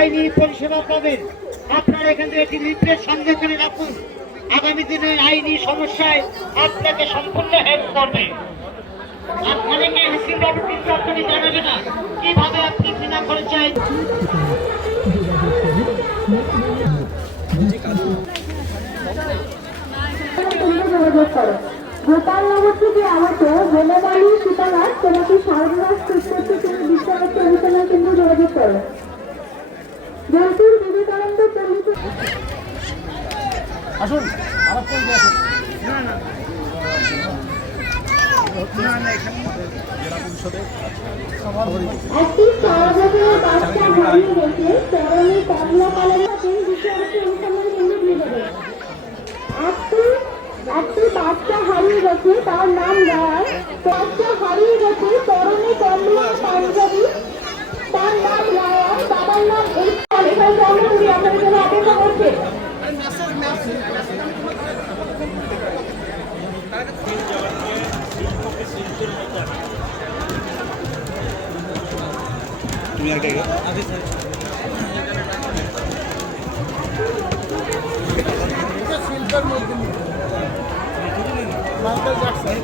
আইনি পরিষেবা পাবেন। আপনারা এখান থেকে একটি লিফলেট সংগ্রহ করে রাখুন। আগামী দিনে আইনি সমস্যায় আপনাকে সম্পূর্ণ হেল্প করবে। অনেকে হাসিবাবু কিন্তু আপনাকে জানাবে না কিভাবে আপনি বিনা খরচায় গোপালনগর থেকে আগত গোলাবাড়ি সীতারাজ তোমাকে সারদাস করতে তুমি বিশ্বনাথ অনুশীলন কেন্দ্র যোগাযোগ করো। জয়পুর বিবেকানন্দ পল্লিত আসুন একটি 4 বছরের বাচ্চা হারিয়ে গেছে চরণে কমলা কালারের বিশ্বনাথ অনুসন্ধান কেন্দ্র দিয়ে দেবে। একটি বাচ্চা হারিয়ে গেছে, তার নাম রায়। বাচ্চা হারিয়ে গেছে চরণে কমলা পাঞ্জাবি, তার নাম রায়, বাবার নাম এখানে জন্মপুরি আপনাদের জন্য অপেক্ষা করছে। তুমি আগে শিল্পের মধ্যে মাইকেল জ্যাকসন